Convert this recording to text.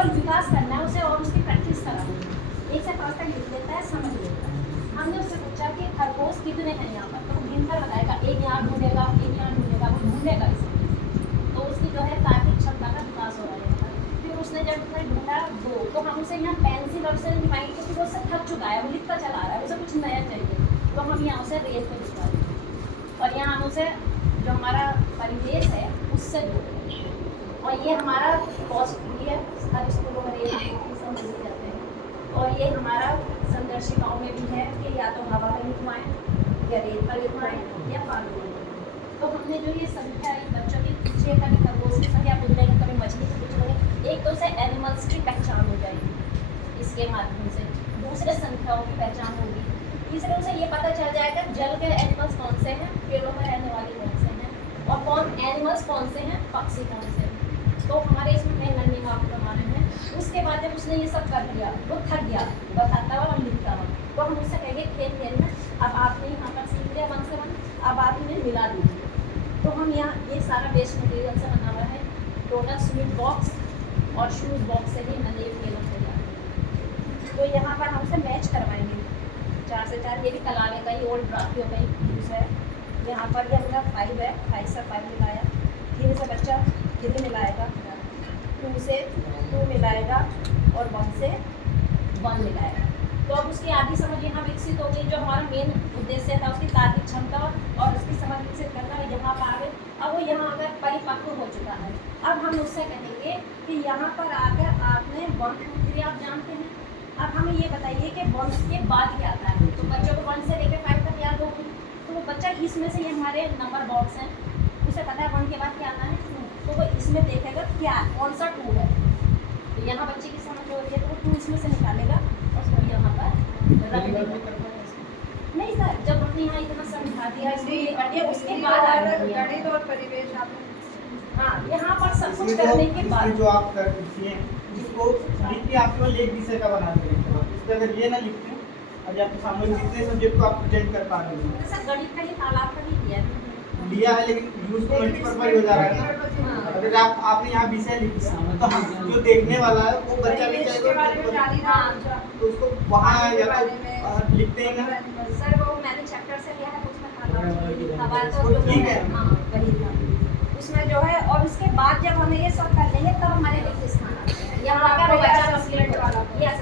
केवल विकास करना है उसे और उसकी प्रैक्टिस करानी है। 1 से 5 तक लिख लेता है, समझ लेता है। हमने उससे पूछा कि खरगोश कितने हैं यहाँ पर, तो वो गिनकर बताएगा, एक यहाँ ढूंढेगा, एक यहाँ ढूंढेगा, वो ढूंढेगा इसे। तो उसकी जो है तार्किक क्षमता का विकास हो रहा है। फिर उसने जब उसने ढूंढा 2, तो हम उसे यहाँ पेंसिल और से लिखवाएंगे क्योंकि वो उससे थक चुका है, वो लिखता चला रहा है, उसे कुछ नया चाहिए, तो हम यहाँ उसे रेत पे लिखवाएंगे। और यहाँ हम उसे जो हमारा परिवेश है उससे जोड़ेंगे। और ये हमारा कॉस्ट है, हर स्कूलों में रेत मिल जाते हैं। और ये हमारा संदर्शिकाओं में भी है कि या तो हवा में लिखवाएं या रेत पर लिखवाएं या पानी में। तो हमने जो ये संख्या बच्चों की पूछे, कभी खरगोश की संख्या पूछ रहे हैं, कभी मछली की पूछ रहे हैं, एक तो से एनिमल्स की पहचान हो जाएगी इसके माध्यम से, दूसरे संख्याओं की पहचान होगी, तीसरे उसे ये पता चल जाएगा जल के एनिमल्स कौन से हैं, पेड़ों में रहने वाले कौन से हैं, और कौन एनिमल्स कौन से हैं, पक्षी कौन से हैं। तो हमारे इसमें कई लर्निंग आप प्रमाण है। उसके बाद जब उसने ये सब कर लिया, वो थक गया, बताता हुआ और लिखता हुआ, तो हम उससे कहेंगे खेल खेल में अब आपने यहाँ पर सीख लिया 1 से 1, अब आप इन्हें मिला दीजिए। तो हम यहाँ ये सारा वेस्ट मटेरियल से बना हुआ है, टोटल स्वीट बॉक्स और शूज़ बॉक्स से ही मैंने ये खेल तैयार। तो यहाँ पर हम उसे मैच करवाएंगे 4 से 4, ये भी कलाने का ही ओल्ड ग्राफियों का ही यूज़ है। यहाँ पर ये मेरा 5 है, 5 से 5 मिलाया, 3 से बच्चा 3 मिलाएगा, 2 से 2 मिलाएगा और 1 से 1 मिलाएगा। तो अब उसकी आधी समझ यहाँ विकसित हो गई, जो हमारा मेन उद्देश्य था उसकी तार्किक क्षमता और उसकी समझ विकसित करना, यहाँ पर आ गए। अब वो यहाँ आकर परिपक्व हो चुका है। अब हम उससे कहेंगे कि यहाँ पर आकर आपने 1 2 3 आप जानते हैं, अब हमें ये बताइए कि 1 के बाद क्या आता है। तो बच्चों को 1 से लेकर 5 तक याद होगी, तो वो बच्चा इसमें से ये हमारे नंबर बॉक्स हैं, उसे पता है 1 के बाद क्या आता है 2, तो वो इसमें देखेगा क्या कौन सा 2 है। तो यहाँ बच्चे की समझ हो रही है, तो वो 2 इसमें से निकालेगा और उसको यहाँ पर रख देगा। नहीं सर, जब हमने यहाँ इतना समझा दिया उसके बाद गणित और परिवेश आपने, हाँ यहाँ पर सब कुछ करने के बाद जो आप करती हैं इसको लिख के आप केवल एक विषय का बना दें। इसलिए अगर ये ना लिखते हैं, अभी आपके सामने कितने सब्जेक्ट को आप प्रेजेंट कर पा रहे हैं। सर गणित का ही तालाब का ही लिया है, लेकिन यूज को मल्टीपर्पज हो जा रहा है ना। अगर आपने यहाँ विषय लिखा तो हम जो देखने वाला है वो बच्चा भी चाहे तो उसको वहाँ या तो लिखते हैं ना। सर वो मैंने चैप्टर से लिया है, उसमें ठीक है, उसमें जो है। और उसके बाद जब हमें ये सब कर लेंगे तब हमारे लिए स्थान आता है यहाँ पर बच्चा